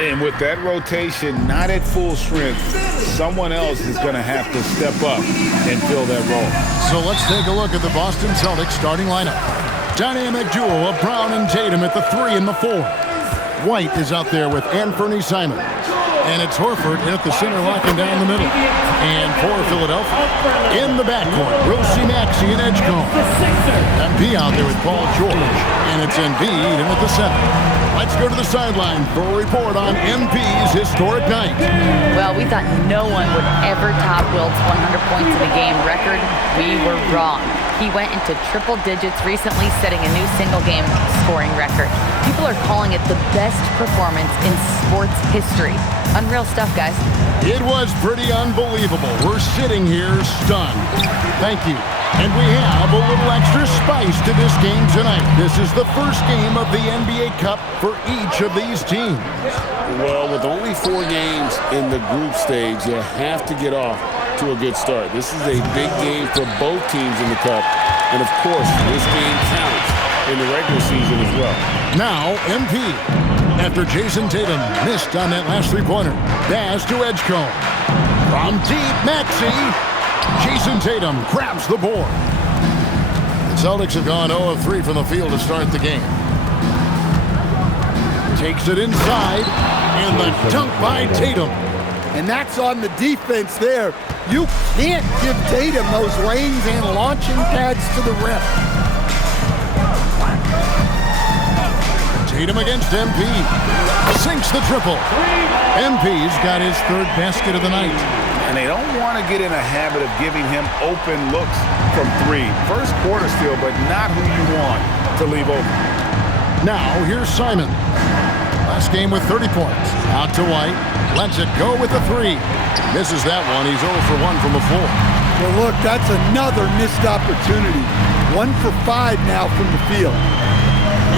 And with that rotation not at full strength, someone else is going to have to step up and fill that role. So let's take a look at the Boston Celtics starting lineup. Dynamic duo of Brown and Tatum at the 3 and the 4. White is out there with Anthony Simons. And it's Horford at the center, locking down the middle. And for Philadelphia, in the backcourt, Rosie Maxey and Edgecombe. MP out there with Paul George. And it's Embiid in at the center. Let's go to the sideline for a report on MP's historic night. Well, we thought no one would ever top Wilt's 100 points in a game record. We were wrong. He went into triple digits recently, setting a new single-game scoring record. People are calling it the best performance in sports history. Unreal stuff, guys. It was pretty unbelievable. We're sitting here stunned. Thank you. And we have a little extra spice to this game tonight. This is the first game of the NBA Cup for each of these teams. Well, with only 4 games in the group stage, you have to get off to a good start. This is a big game for both teams in the Cup. And, of course, this game counts in the regular season as well. Now, MP. After Jason Tatum missed on that last three-pointer. Pass to Edgecombe. From deep, Maxey. Jason Tatum grabs the board. The Celtics have gone 0 of 3 from the field to start the game. Takes it inside, and the dunk by Tatum. And that's on the defense there. You can't give Tatum those lanes and launching pads to the rim. Tatum against MP. Sinks the triple. MP's got his 3rd basket of the night. And they don't want to get in a habit of giving him open looks from 3. First quarter still, but not who you want to leave open. Now, here's Simon. Last game with 30 points. Out to White. Lets it go with the 3. Misses that one. He's 0 for 1 from the floor. Well, look, that's another missed opportunity. 1 for 5 now from the field.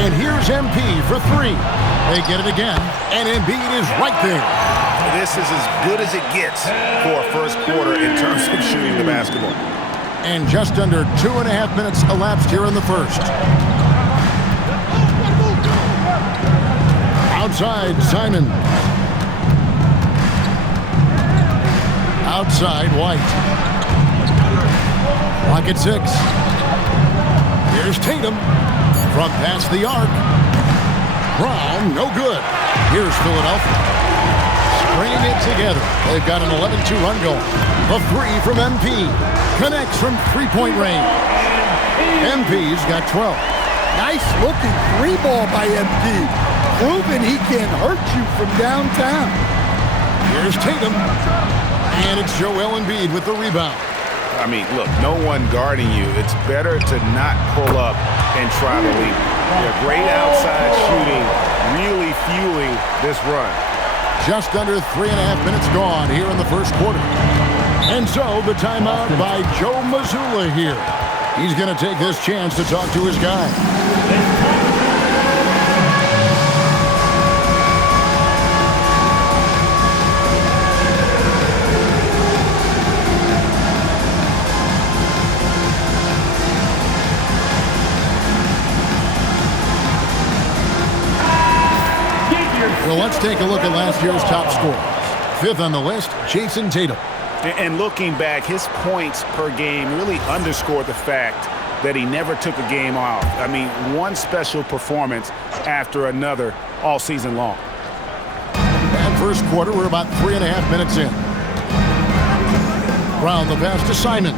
And here's MP for 3. They get it again, and Embiid is right there. This is as good as it gets for a first quarter in terms of shooting the basketball. And just under 2.5 minutes elapsed here in the first. Outside, Simon. Outside, White. Clock at 6. Here's Tatum. From past the arc. Brown, no good. Here's Philadelphia. String it together. They've got an 11-2 run going. A 3 from MP. Connects from three-point range. MP's got 12. Nice looking 3-ball by MP. Proving he can hurt you from downtown. Here's Tatum. And it's Joel Embiid with the rebound. I mean, look, no one guarding you. It's better to not pull up and try to leave. Yeah, great outside shooting, really fueling this run. Just under 3.5 minutes gone here in the first quarter. And so the timeout by Joe Mazzulla here. He's going to take this chance to talk to his guy. Well, let's take a look at last year's top scorers. 5th on the list, Jason Tatum. And looking back, his points per game really underscored the fact that he never took a game off. I mean, one special performance after another all season long. And first quarter, we're about 3.5 minutes in. Brown the pass to Simons.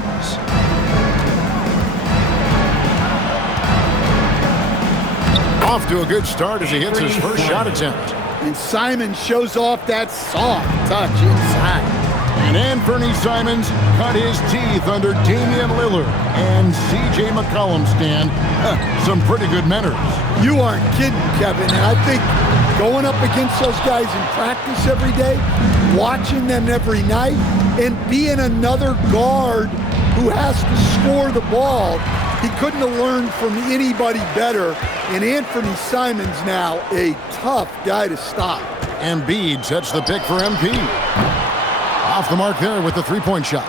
Off to a good start as he hits his first shot attempt. And Simons shows off that soft touch inside. And Anthony Simons cut his teeth under Damian Lillard and C.J. McCollum, Stan. Some pretty good mentors. You aren't kidding, Kevin. And I think going up against those guys in practice every day, watching them every night, and being another guard who has to score the ball, he couldn't have learned from anybody better. And Anthony Simons now a tough guy to stop. Embiid sets the pick for MP. Off the mark there with the three-point shot.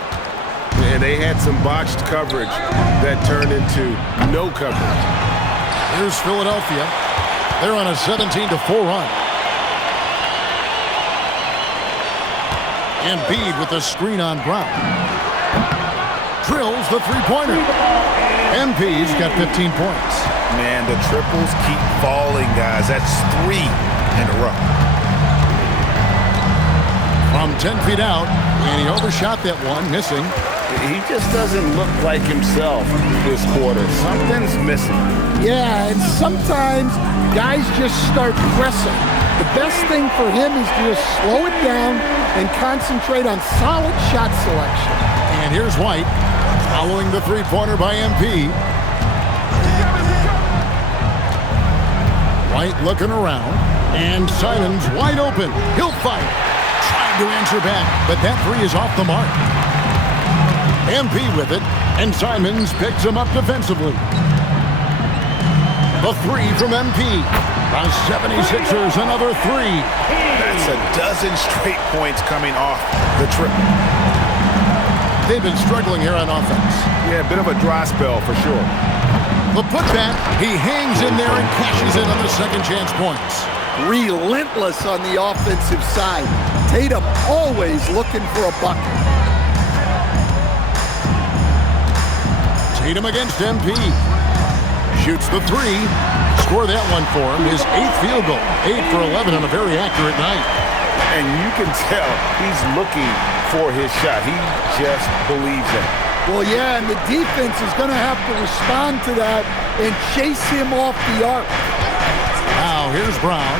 And they had some botched coverage that turned into no coverage. Here's Philadelphia. They're on a 17-4 run. Embiid with the screen on Brown. Drills the three-pointer. Embiid's got 15 points. Man, the triples keep falling, guys. That's 3 in a row. From 10 feet out, and he overshot that one, missing. He just doesn't look like himself this quarter. Something's missing. Yeah, and sometimes guys just start pressing. The best thing for him is to just slow it down and concentrate on solid shot selection. And here's White, following the three-pointer by MP. White looking around, and Simons wide open. He'll fight. Trying to answer back, but that three is off the mark. MP with it, and Simons picks him up defensively. The three from MP. The 76ers, another three. That's a dozen straight points coming off the triple. They've been struggling here on offense. Yeah, a bit of a dry spell for sure. The putback, he hangs in there and cashes in on the second chance points. Relentless on the offensive side. Tatum always looking for a bucket. Tatum against MP. Shoots the three. Score that one for him. His 8th field goal. 8 for 11 on a very accurate night. And you can tell he's looking for his shot. He just believes in it. Well, yeah, and the defense is going to have to respond to that and chase him off the arc. Now, here's Brown.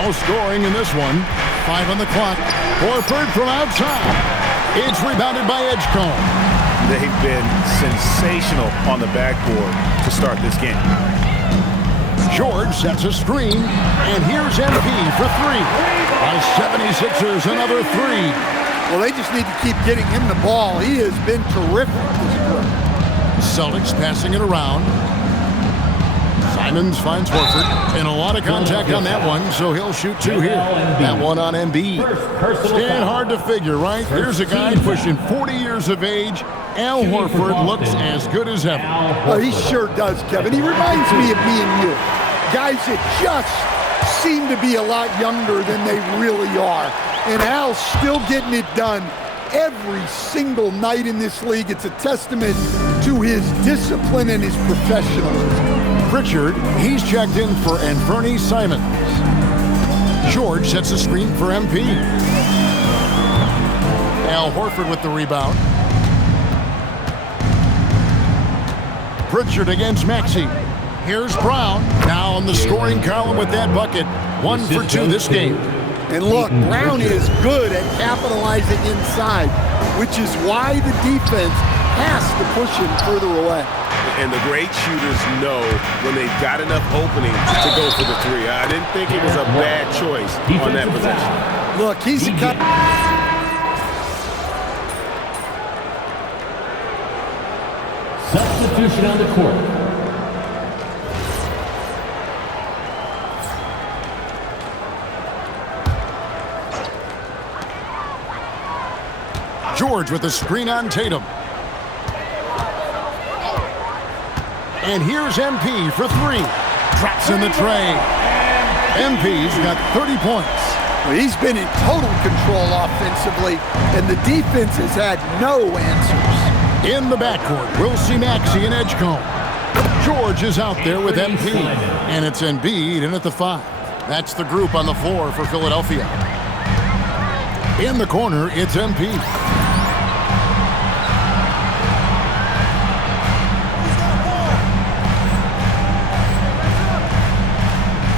No scoring in this one. 5 on the clock. Horford from outside. It's rebounded by Edgecombe. They've been sensational on the backboard to start this game. George sets a screen, and here's MP for three. By 76ers, another three. Well, they just need to keep getting him the ball. He has been terrific this quarter. Celtics passing it around. Simons finds Horford, and a lot of contact on that one, so he'll shoot 2 here. That one on Embiid. Stand hard to figure, right? Here's a guy pushing 40 years of age. Al Horford looks as good as ever. Well, he sure does, Kevin. He reminds me of me and you. Guys that just seem to be a lot younger than they really are. And Al's still getting it done every single night in this league. It's a testament to his discipline and his professionalism. Pritchard, he's checked in for Anfernee Simons. George sets a screen for MP. Al Horford with the rebound. Pritchard against Maxey. Here's Brown, now on the scoring column with that bucket. 1 for 2 this game. And look, Brown is good at capitalizing inside, which is why the defense has to push him further away. And the great shooters know when they've got enough opening to go for the three. I didn't think it was a bad choice on that possession. Look, he's cut. Substitution on the court. George with the screen on Tatum. And here's MP for three. Drops in the tray. MP's got 30 points. Well, he's been in total control offensively, and the defense has had no answers. In the backcourt, we'll see Maxey and Edgecombe. George is out there with MP, and it's Embiid in at the 5. That's the group on the floor for Philadelphia. In the corner, it's MP.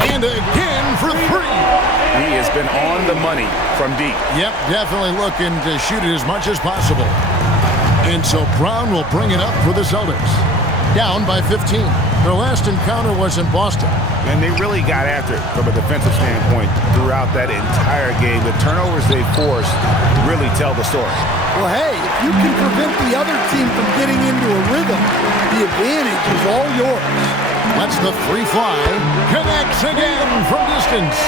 And again for three. He has been on the money from deep. Yep, definitely looking to shoot it as much as possible. And so Brown will bring it up for the Celtics. Down by 15. Their last encounter was in Boston. And they really got after it from a defensive standpoint throughout that entire game. The turnovers they forced really tell the story. Well, hey, if you can prevent the other team from getting into a rhythm, the advantage is all yours. That's the three fly. Connects again from distance.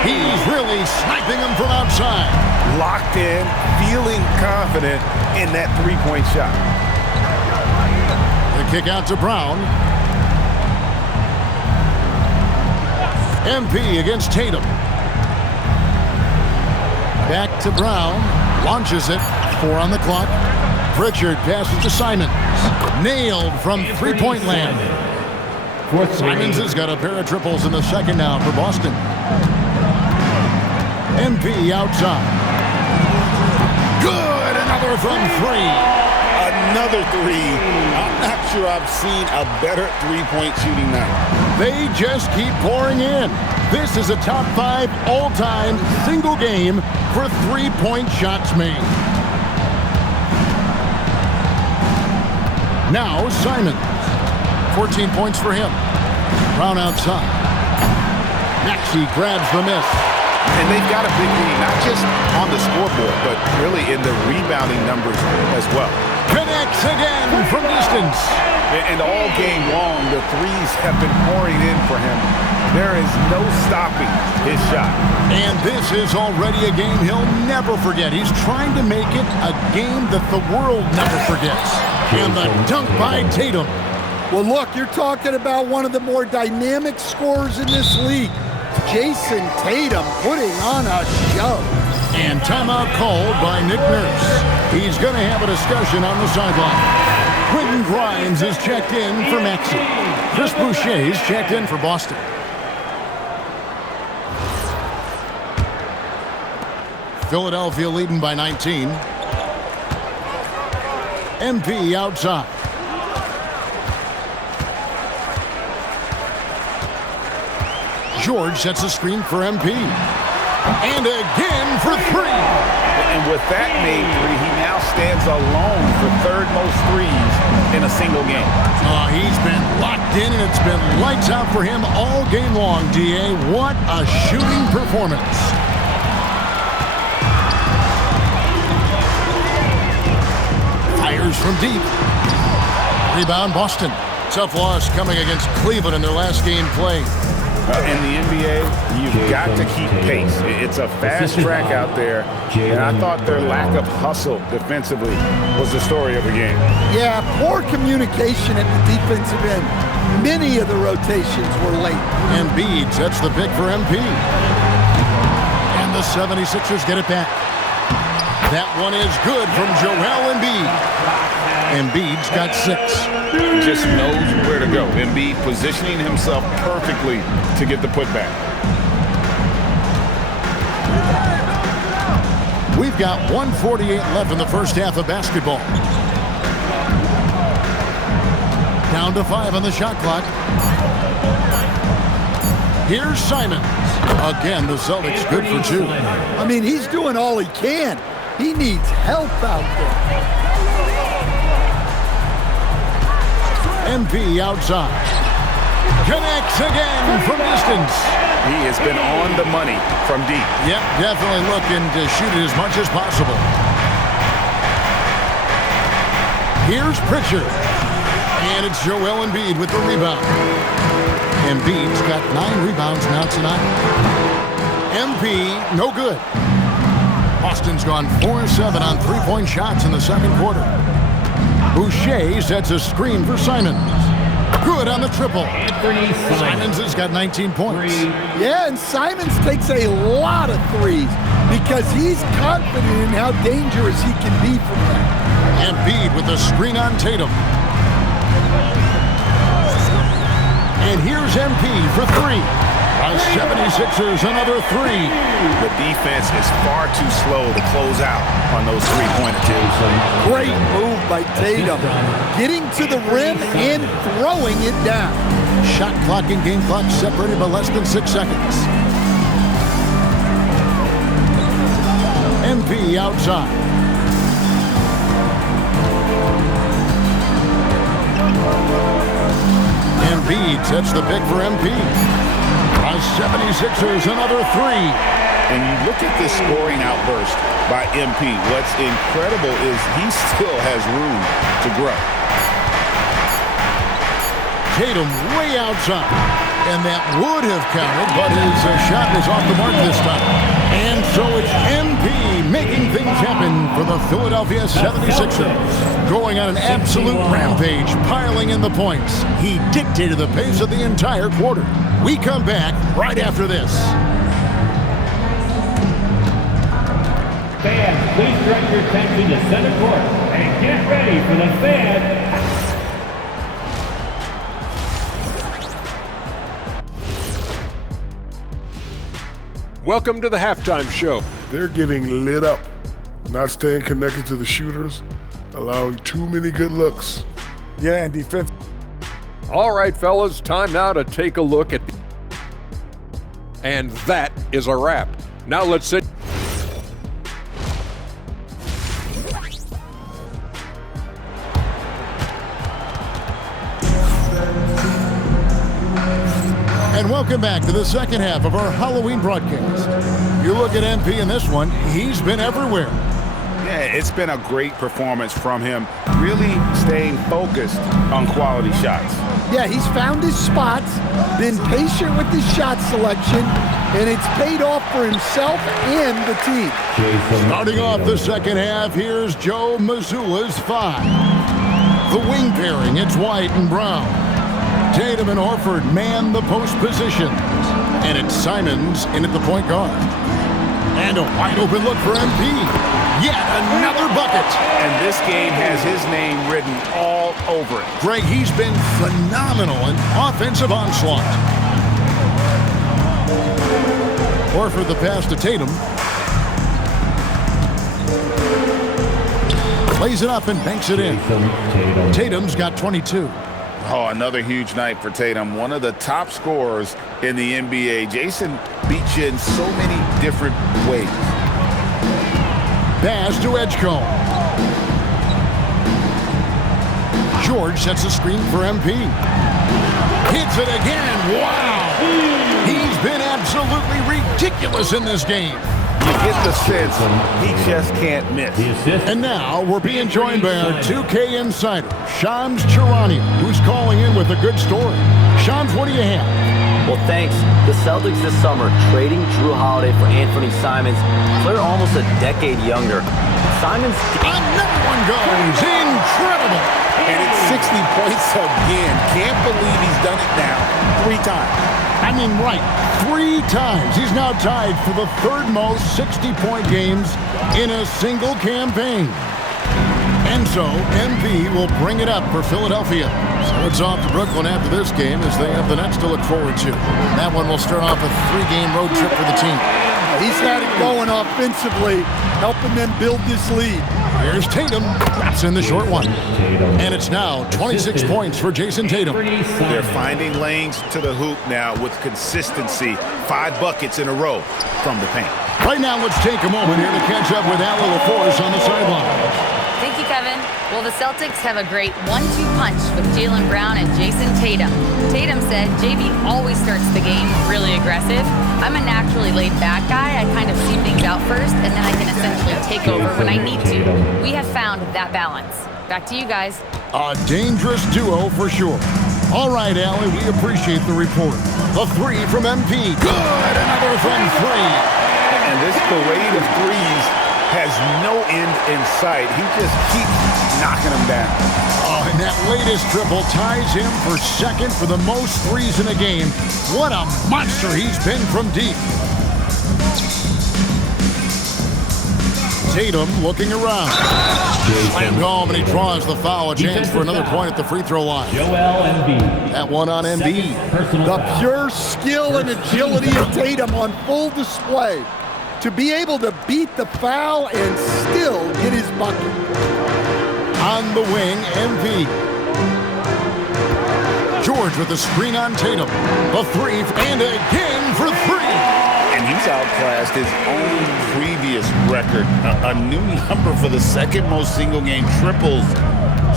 He's really sniping them from outside. Locked in, feeling confident in that three-point shot. The kick out to Brown. MP against Tatum. Back to Brown. Launches it. 4 on the clock. Pritchard passes to Simons. Nailed from three-point land. Simons has got a pair of triples in the second now for Boston. MP outside. Good! Another from 3. Another 3. I'm not sure I've seen a better three-point shooting night. They just keep pouring in. This is a top 5 all-time single game for three-point shots made. Now Simons. 14 points for him. Brown outside. Maxey grabs the miss. And they've got a big lead, not just on the scoreboard, but really in the rebounding numbers as well. Connects again from distance. And all game long, the threes have been pouring in for him. There is no stopping his shot. And this is already a game he'll never forget. He's trying to make it a game that the world never forgets. And the dunk by Tatum. Well, look, you're talking about one of the more dynamic scorers in this league. Jason Tatum putting on a show. And timeout called by Nick Nurse. He's going to have a discussion on the sideline. Quentin Grimes is checked in for Maxey. Chris Boucher is checked in for Boston. Philadelphia leading by 19. MP outside. George sets a screen for MP. And again for 3. And with that made 3, he now stands alone for third most threes in a single game. He's been locked in, and it's been lights out for him all game long, D.A. What a shooting performance. Fires from deep. Rebound, Boston. Tough loss coming against Cleveland in their last game played. In the NBA, you've got to keep pace. It's a fast track out there, and I thought their lack of hustle defensively was the story of the game. Yeah, poor communication at the defensive end. Many of the rotations were late. Embiid sets the pick for MP. And the 76ers get it back. That one is good from Joel Embiid. Embiid's got 6. He just knows where to go. Embiid positioning himself perfectly to get the putback. We've got 1:48 left in the first half of basketball. Down to 5 on the shot clock. Here's Simons. Again, the Celtics good for 2. I mean, he's doing all he can. He needs help out there. MP outside. Connects again from distance. He has been on the money from deep. Yep, definitely looking to shoot it as much as possible. Here's Pritchard. And it's Joel Embiid with the rebound. Embiid's got 9 rebounds now tonight. MP, no good. Boston's gone 4-7 on three-point shots in the second quarter. Boucher sets a screen for Simons. Good on the triple. Simons has got 19 points. Yeah, and Simons takes a lot of threes because he's confident in how dangerous he can be from there. Embiid with the screen on Tatum. And here's MP for 3. The 76ers another 3. The defense is far too slow to close out on those three-point attempts. Great move by Tatum. Getting to the rim and throwing it down. Shot clock and game clock separated by less than 6 seconds. MP outside. Embiid sets the pick for MP. The 76ers another 3. And you look at this scoring outburst by MP. What's incredible is he still has room to grow. Tatum way outside. And that would have counted, but his shot is off the mark this time. And so it's MP making things happen for the Philadelphia 76ers. Going on an absolute rampage, piling in the points. He dictated the pace of the entire quarter. We come back right after this. Fans, please direct your attention to center court and get ready for the fan. Welcome to the halftime show. They're getting lit up, not staying connected to the shooters, allowing too many good looks. Yeah, and defense. All right, fellas, time now to take a look at. And that is a wrap. Now let's sit. And welcome back to the second half of our Halloween broadcast. You look at MP in this one, he's been everywhere. Yeah, it's been a great performance from him, really staying focused on quality shots. Yeah, he's found his spots, been patient with his shot selection, and it's paid off for himself and the team. Starting off the second half, here's Joe Mazzulla's 5. The wing pairing, it's White and Brown. Tatum and Horford man the post positions. And it's Simons in at the point guard. And a wide open look for MP. Yet another bucket. And this game has his name written all over it. Greg, he's been phenomenal in offensive onslaught. Horford the pass to Tatum. Lays it up and banks it in. Tatum's got 22. Oh, another huge night for Tatum. One of the top scorers in the NBA. Jason beats you in so many different ways. Pass to Edgecombe. George sets a screen for MP. Hits it again. Wow! He's been absolutely ridiculous in this game. You get the sense he just can't miss. And now we're being joined by our 2K insider, Shams Charania, who's calling in with a good story. Shams, what do you have? Well, thanks. The Celtics this summer trading Drew Holiday for Anthony Simons. Player almost a decade younger. Simons. Another one goes. Incredible. And it's 60 points again. Can't believe he's done it now 3 times. I mean, right. 3 times. He's now tied for the third most 60-point games in a single campaign. And so, MP will bring it up for Philadelphia. So it's off to Brooklyn after this game as they have the Nets to look forward to. That one will start off a 3-game road trip for the team. He's had it going offensively, helping them build this lead. Here's Tatum. That's in the short one. And it's now 26 points for Jason Tatum. They're finding lanes to the hoop now with consistency. 5 buckets in a row from the paint. Right now, let's take a moment here to catch up with Allie LaForce on the sideline. Thank you, Kevin. Well, the Celtics have a great 1-2 punch with Jaylen Brown and Jason Tatum. Tatum said JB always starts the game really aggressive. I'm a naturally laid-back guy. I kind of see things out first, and then I can essentially take over when I need to. We have found that balance. Back to you guys. A dangerous duo for sure. All right, Allie, we appreciate the report. The 3 from MP. Good! Another from 3. And this parade of threes has no end in sight. He just keeps knocking them down. Oh, and that latest triple ties him for second for the most threes in a game. What a monster he's been from deep. Tatum looking around. Slammed home, and he draws the foul. A chance for another point at the free throw line. Joel Embiid. That one on Embiid. The pure skill and agility of Tatum on full display. To be able to beat the foul and still get his bucket. On the wing, MP. George with the screen on Tatum. The 3, and again for 3. And he's outclassed his own previous record. A new number for the second most single-game triples.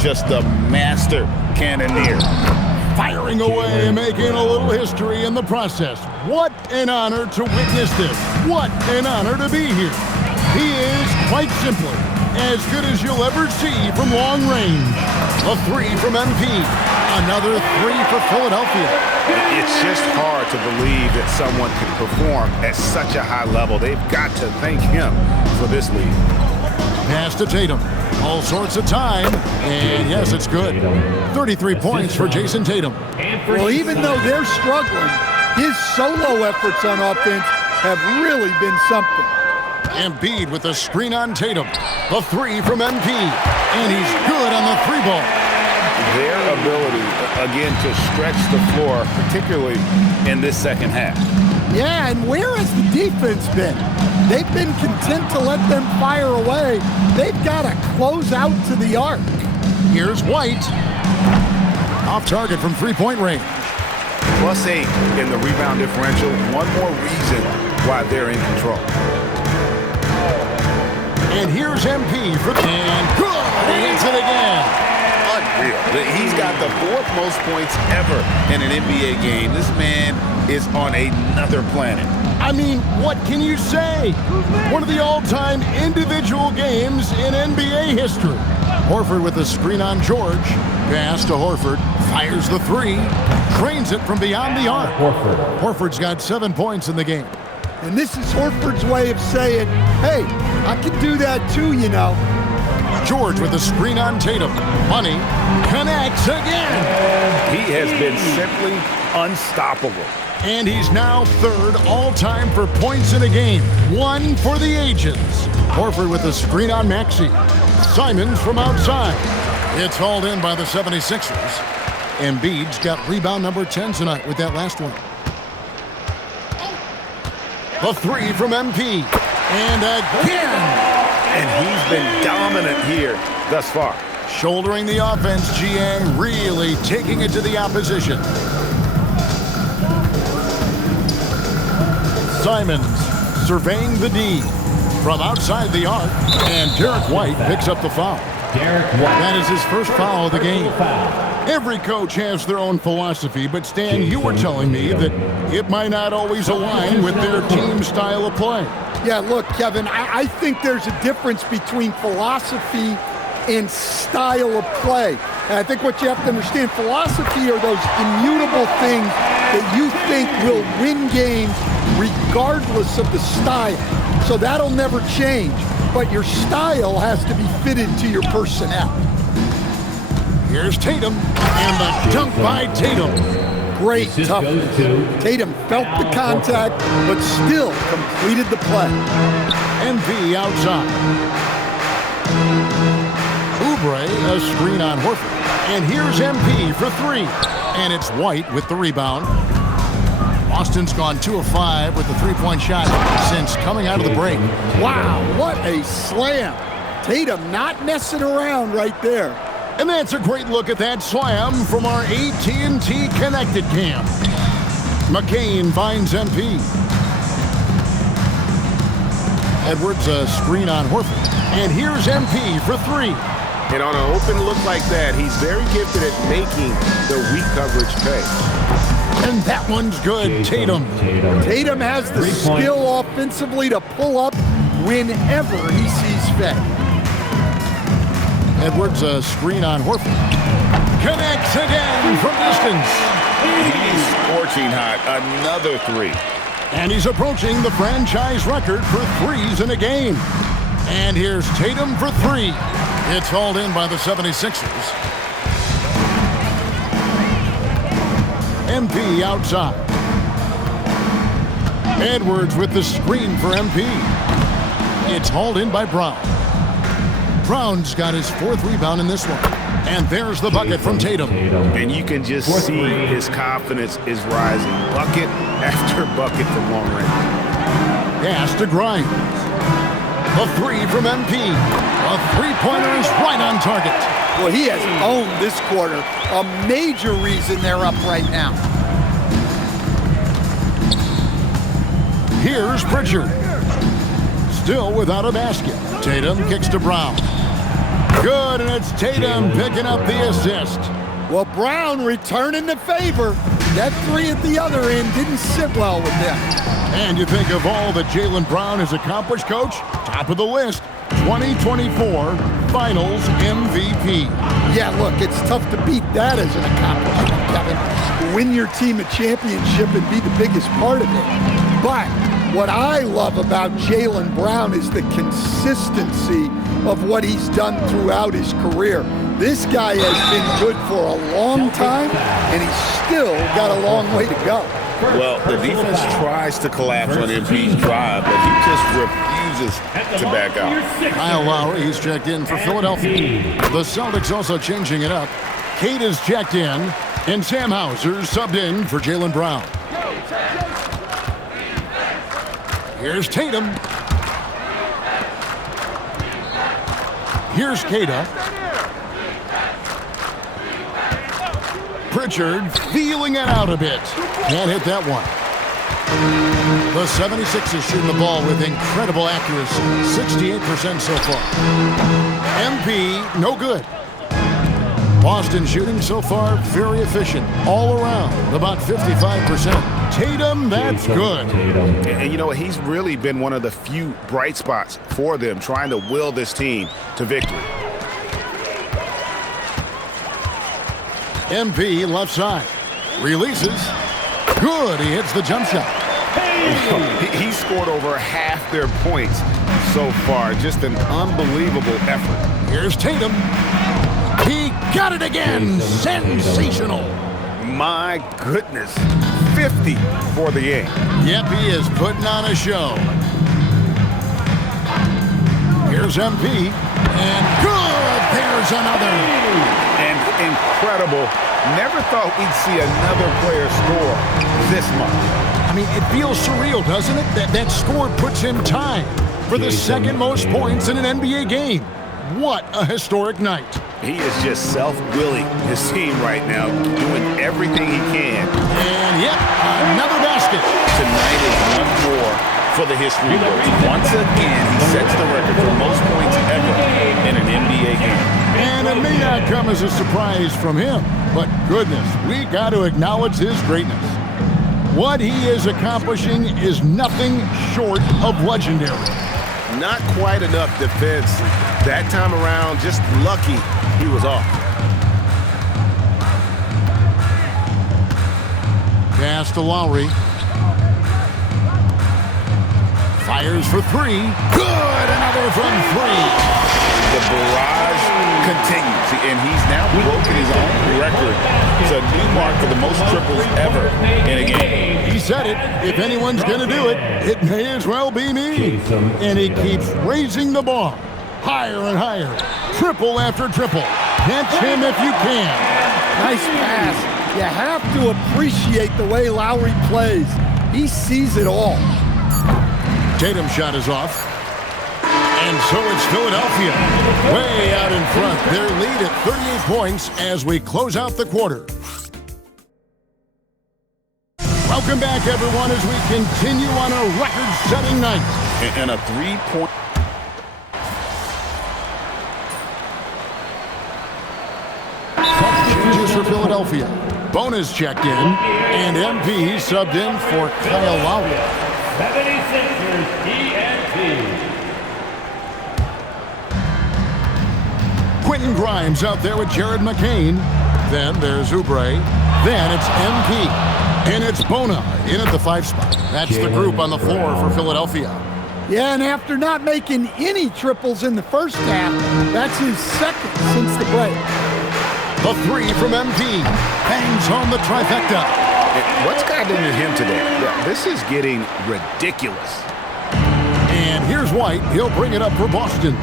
Just a master cannoneer. Firing away and making a little history in the process. What an honor to witness this. What an honor to be here. He is, quite simply, as good as you'll ever see from long range. A 3 from MP. Another 3 for Philadelphia. It's just hard to believe that someone can perform at such a high level. They've got to thank him for this lead. Pass to Tatum. All sorts of time. And yes, it's good. 33 points for Jason Tatum. Well, even though they're struggling, his solo efforts on offense have really been something. Embiid with the screen on Tatum. The three from MP. And he's good on the three ball. Their ability, again, to stretch the floor, particularly in this second half. Yeah, and where has the defense been? They've been content to let them fire away. They've got to close out to the arc. Here's White. Off target from three-point range. +8 in the rebound differential. One more reason why they're in control. And here's MP for the and good. He hits it again. Unreal. He's got the 4th most points ever in an NBA game. This man is on another planet. I mean, what can you say? One of the all-time individual games in NBA history. Horford with the screen on George. Pass to Horford. Fires the three. Trains it from beyond the arc. Horford's got 7 points in the game. And this is Horford's way of saying, hey, I can do that too, you know. George with the screen on Tatum. Money connects again. He has been simply unstoppable. And he's now 3rd all-time for points in a game. 1 for the ages. Horford with the screen on Maxey. Simons from outside. It's hauled in by the 76ers. Embiid's got rebound number 10 tonight with that last one. The three from MP. And again. And he's been dominant here thus far. Shouldering the offense, Jiang really taking it to the opposition. Simons surveying the D from outside the arc, and Derek White picks up the foul. That is his first foul of the game. Every coach has their own philosophy, but Stan, you were telling me that it might not always align with their team style of play. Yeah, look, Kevin, I think there's a difference between philosophy and style of play. And I think what you have to understand, philosophy are those immutable things that you think will win games regardless of the style. So that'll never change. But your style has to be fitted to your personnel. Here's Tatum, and the dunk by Tatum. Great toughness. Tatum felt the contact, but still completed the play. MV outside. Oubre, a screen on Horford. And here's MP for three. And it's White with the rebound. Boston's gone 2 of 5 with the three-point shot since coming out of the break. Wow, what a slam. Tatum not messing around right there. And that's a great look at that slam from our AT&T Connected Cam. McCain finds MP. Edwards a screen on Horford. And here's MP for three. And on an open look like that, he's very gifted at making the weak coverage pay. And that one's good, Tatum. Tatum has the skill offensively to pull up whenever he sees fit. Edwards a screen on Horford. Connects again from distance. He's scorching hot. Another three. And he's approaching the franchise record for threes in a game. And here's Tatum for three. It's hauled in by the 76ers. MP outside. Edwards with the screen for MP. It's hauled in by Brown. Brown's got his 4th rebound in this one. And there's the bucket from Tatum. And you can just see his confidence is rising. Bucket after bucket from long range. Pass to Grimes. The three from MP. A three-pointer is right on target. Well, he has owned this quarter. A major reason they're up right now. Here's Pritchard. Still without a basket. Tatum kicks to Brown. Good, and it's Tatum picking up the assist. Well, Brown returning the favor. That three at the other end didn't sit well with them. And you think of all that Jaylen Brown has accomplished, Coach? Top of the list, 2024 Finals MVP. Yeah, look, it's tough to beat that as an accomplishment, Kevin. Win your team a championship and be the biggest part of it. But what I love about Jaylen Brown is the consistency of what he's done throughout his career. This guy has been good for a long time, and he's still got a long way to go. Well, the defense tries to collapse on MP's drive, but he just refuses to back out. Kyle Lowry, he's checked in for Philadelphia. The Celtics also changing it up. Cade is checked in, and Sam Hauser subbed in for Jaylen Brown. Here's Tatum. Here's Queta. Pritchard feeling it out a bit. Can't hit that one. The 76ers shooting the ball with incredible accuracy. 68% so far. MP, no good. Boston shooting so far very efficient. All around, about 55%. Tatum, that's good. And you know what? He's really been one of the few bright spots for them, trying to will this team to victory. MP left side. Releases. Good. He hits the jump shot. He scored over half their points so far. Just an unbelievable effort. Here's Tatum. He got it again. Sensational. My goodness. 50 for the game. Yep, he is putting on a show. Here's MP. And good. There's another. And incredible. Never thought we'd see another player score this much. I mean, it feels surreal, doesn't it? That score puts him tied for the second most points in an NBA game. What a historic night. He is just self-willing his team right now, doing everything he can. And yep, another basket. Tonight is one more for the history books. Once again, he sets the record for most points ever in an NBA game. And it may not come as a surprise from him, but goodness, we got to acknowledge his greatness. What he is accomplishing is nothing short of legendary. Not quite enough defense that time around. Just lucky he was off. Pass to Lowry. Fires for three. Good! Another from three. The barrage continues, and he's now broken his own record. It's a new mark for the most triples ever in a game. He said it. If anyone's going to do it, it may as well be me. And he keeps raising the bar. Higher and higher. Triple after triple. Catch him if you can. Nice pass. You have to appreciate the way Lowry plays. He sees it all. Tatum's shot is off. And so it's Philadelphia, way out in front. Their lead at 38 points as we close out the quarter. Welcome back, everyone, as we continue on a record-setting night. And a three-point. Changes for Philadelphia. Bonus checked in, and MP subbed in for Kyle Lowry. 76ers ENT. Quentin Grimes out there with Jared McCain. Then there's Oubre. Then it's MP. And it's Bona in at the 5 spot. That's the group on the floor for Philadelphia. Yeah, and after not making any triples in the first half, that's his second since the break. The 3 from MP. Bangs home the trifecta. What's gotten into him today? This is getting ridiculous. And here's White. He'll bring it up for Boston.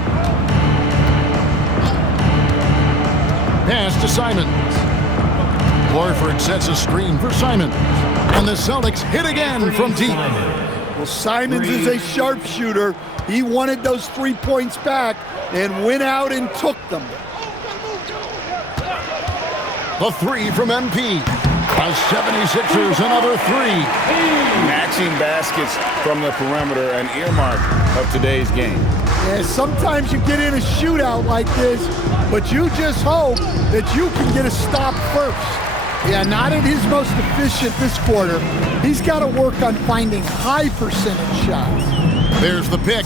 Pass to Simons. Horford sets a screen for Simons. And the Celtics hit again from deep. Well, Simons is a sharpshooter. He wanted those 3 points back and went out and took them. The 3 from MP. The 76ers, another 3. Matching baskets from the perimeter, an earmark of today's game. Yeah, sometimes you get in a shootout like this, but you just hope that you can get a stop first. Yeah, not at his most efficient this quarter. He's got to work on finding high percentage shots. There's the pick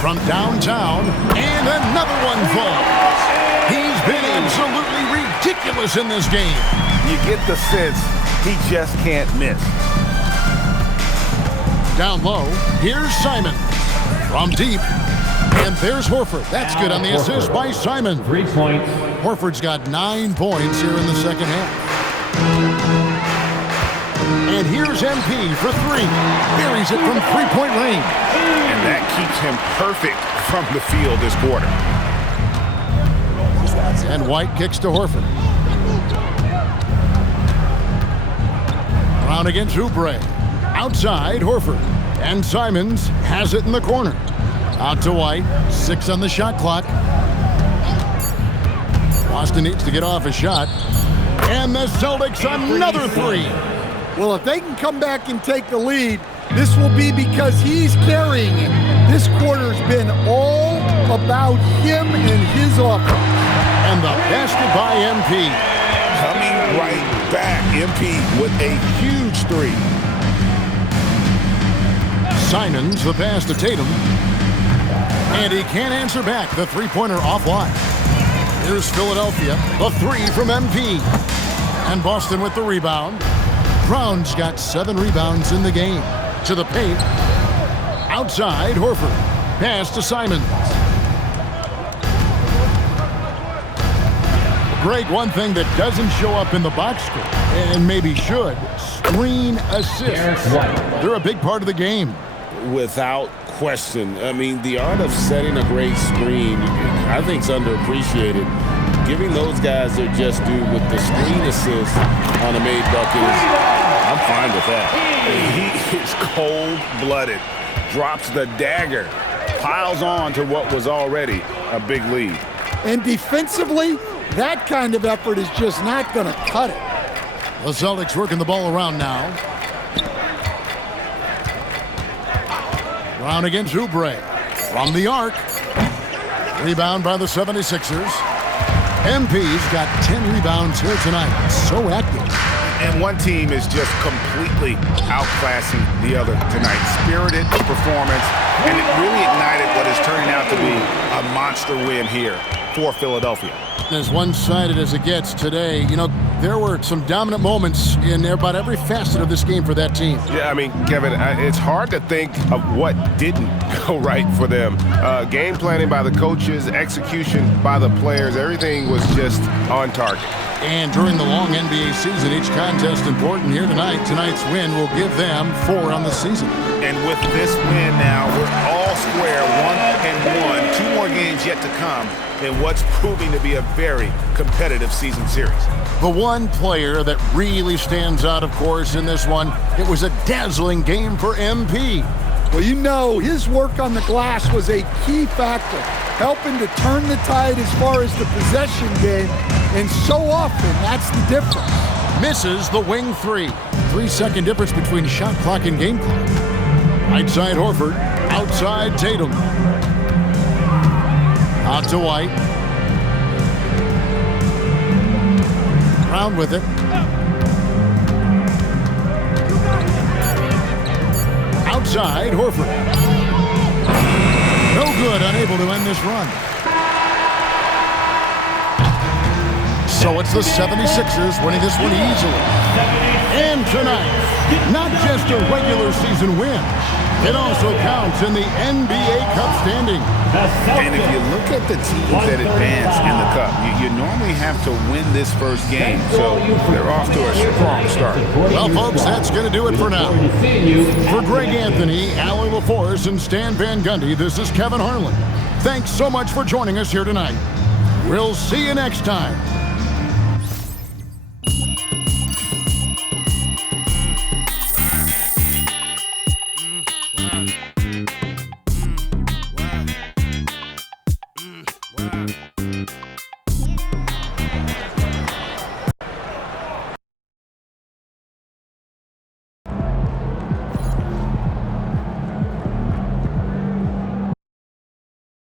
from downtown, and another one falls. He's been absolutely ridiculous in this game. You get the sense he just can't miss. Down low, here's Simon. From deep, and there's Horford. That's good on the assist by Simon. 3 points. Horford's got 9 points here in the second half. And here's MP for three. Buries it from three-point range. And that keeps him perfect from the field this quarter. And White kicks to Horford. Brown against Oubre. Outside, Horford. And Simons has it in the corner. Out to White. 6 on the shot clock. Boston needs to get off a shot. And the Celtics another three. Well, if they can come back and take the lead, this will be because he's carrying it. This quarter's been all about him and his offense. And the basket by MP. Coming right back, MP with a huge three. Simons, the pass to Tatum. And he can't answer back. The three-pointer offline. Here's Philadelphia. A three from MP. And Boston with the rebound. Brown's got 7 rebounds in the game. To the paint. Outside, Horford. Pass to Simons. Greg, one thing that doesn't show up in the box score, and maybe should, screen assists. They're a big part of the game. Without question. I mean, the art of setting a great screen, I think, is underappreciated. Giving those guys their just due with the screen assist on a made bucket I'm fine with that. He is cold-blooded. Drops the dagger. Piles on to what was already a big lead. And defensively, that kind of effort is just not going to cut it. The Celtics working the ball around now. Brown against Oubre. From the arc. Rebound by the 76ers. MP's got 10 rebounds here tonight. So active. And one team is just completely outclassing the other tonight. Spirited performance, and it really ignited what is turning out to be a monster win here for Philadelphia. As one-sided as it gets today, you know, there were some dominant moments in about every facet of this game for that team. Yeah, I mean, Kevin, it's hard to think of what didn't go right for them. Game planning by the coaches, execution by the players, everything was just on target. And during the long NBA season, each contest important here tonight. Tonight's win will give them 4 on the season. And with this win now, we're all square, 1-1. 2 more games yet to come in what's proving to be a very competitive season series. The one player that really stands out, of course, in this one, it was a dazzling game for MP. Well, you know, his work on the glass was a key factor, helping to turn the tide as far as the possession game, and so often that's the difference. Misses the wing 3. 3-second difference between shot clock and game clock. Right side Horford, outside Tatum. Out to White. Brown with it. Outside Horford. No good, unable to end this run. So it's the 76ers winning this one easily. And tonight, not just a regular season win, it also counts in the NBA Cup standing. And if you look at the teams that advance in the Cup, you normally have to win this first game, so they're off to a strong start. Well, folks, that's going to do it for now. For Greg Anthony, Allie LaForce, and Stan Van Gundy, this is Kevin Harlan. Thanks so much for joining us here tonight. We'll see you next time